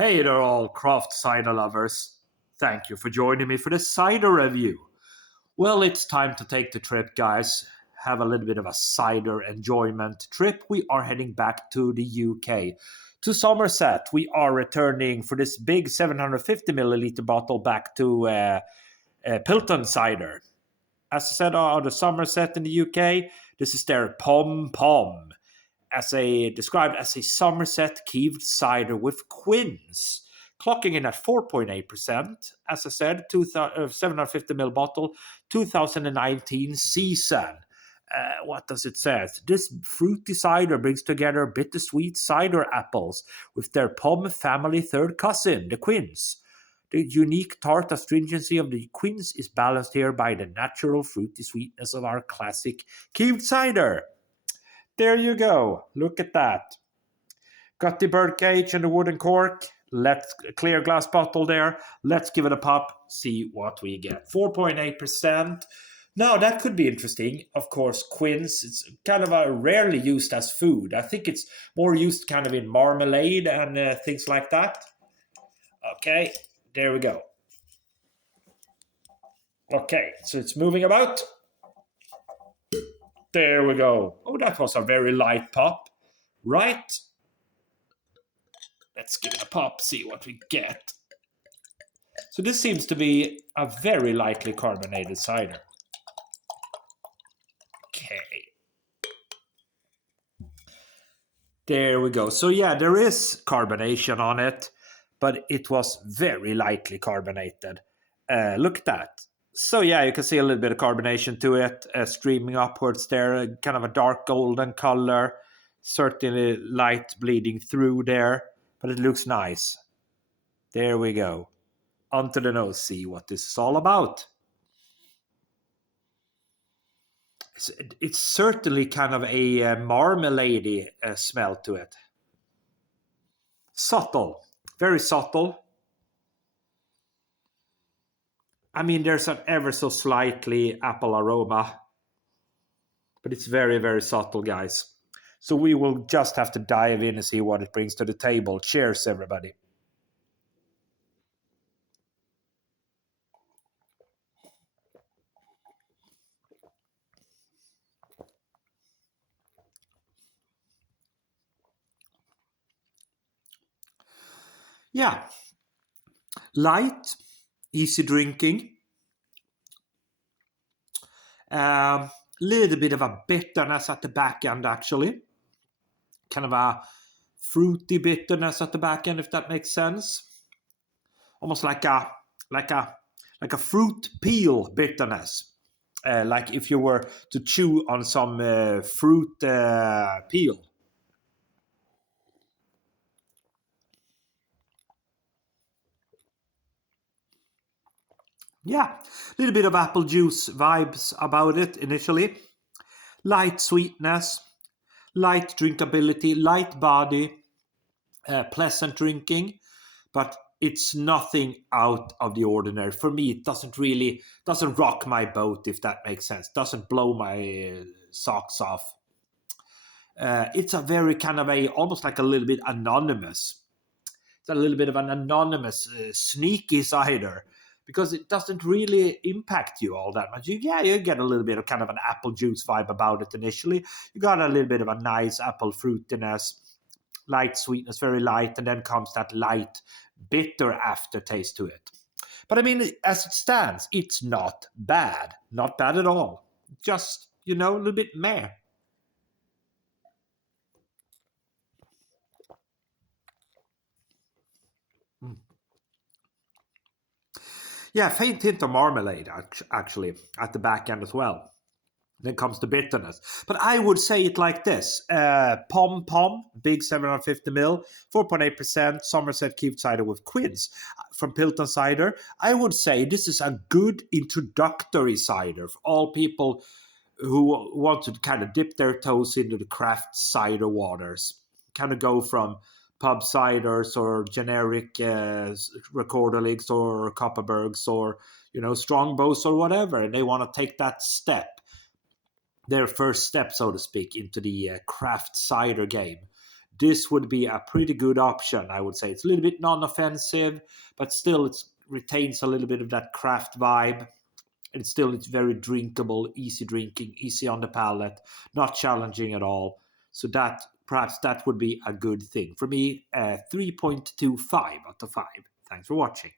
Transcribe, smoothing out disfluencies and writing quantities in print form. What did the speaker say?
Hey there, all craft cider lovers. Thank you for joining me for the cider review. Well, it's time to take the trip, guys. Have a little bit of a cider enjoyment trip. We are heading back to the UK, to Somerset. We are returning for this big 750 milliliter bottle back to Pilton cider. As I said, out of Somerset in the UK, this is their Pomme, described as a Somerset Keeved cider with quins, clocking in at 4.8%. As I said, 750ml bottle, 2019 season. What does it say? This fruity cider brings together bittersweet cider apples with their Pomme family third cousin, the quins. The unique tart astringency of the quins is balanced here by the natural fruity sweetness of our classic Keeved cider. There you go. Look at that. Got the bird cage and the wooden cork. Let's clear glass bottle there. Let's give it a pop. See what we get. 4.8%. Now that could be interesting. Of course, quince. It's kind of a rarely used as food. I think it's more used kind of in marmalade and things like that. Okay, there we go. Okay, so it's moving about. There we go. Oh, that was a very light pop. Right. Let's give it a pop, see what we get. So this seems to be a very lightly carbonated cider. Okay. There we go. So yeah, there is carbonation on it, but it was very lightly carbonated. Look at that. So yeah, you can see a little bit of carbonation to it, streaming upwards there, kind of a dark golden color, certainly light bleeding through there, but it looks nice. There we go. Onto the nose, see what this is all about. It's certainly kind of a marmalade smell to it. Subtle, very subtle. I mean, there's an ever so slightly apple aroma, but it's very, very subtle, guys. So we will just have to dive in and see what it brings to the table. Cheers, everybody. Yeah, light, easy drinking. Little bit of a bitterness at the back end, actually. Kind of a fruity bitterness at the back end, if that makes sense. Almost like a fruit peel bitterness. Like if you were to chew on some fruit peel. Yeah, a little bit of apple juice vibes about it initially. Light sweetness, light drinkability, light body, pleasant drinking, but it's nothing out of the ordinary. For me, it doesn't rock my boat, if that makes sense. Doesn't blow my socks off. It's a very kind of almost like a little bit anonymous. It's a little bit of an anonymous, sneaky cider, because it doesn't really impact you all that much. You get a little bit of kind of an apple juice vibe about it initially. You got a little bit of a nice apple fruitiness, light sweetness, very light, and then comes that light, bitter aftertaste to it. But I mean, as it stands, it's not bad. Not bad at all. Just, a little bit meh. Yeah, faint hint of marmalade, actually, at the back end as well. Then comes the bitterness. But I would say it like this. Pomme, big 750ml, 4.8%, Somerset Keeved cider with quins from Pilton Cider. I would say this is a good introductory cider for all people who want to kind of dip their toes into the craft cider waters. Kind of go from pub ciders or generic Recorderligs or Copperbergs or, Strongbows or whatever. And they want to take that step, their first step, so to speak, into the craft cider game. this would be a pretty good option, I would say. It's a little bit non-offensive, but still it retains a little bit of that craft vibe. And still it's very drinkable, easy drinking, easy on the palate, not challenging at all. So that perhaps that would be a good thing. For me, 3.25 out of 5. Thanks for watching.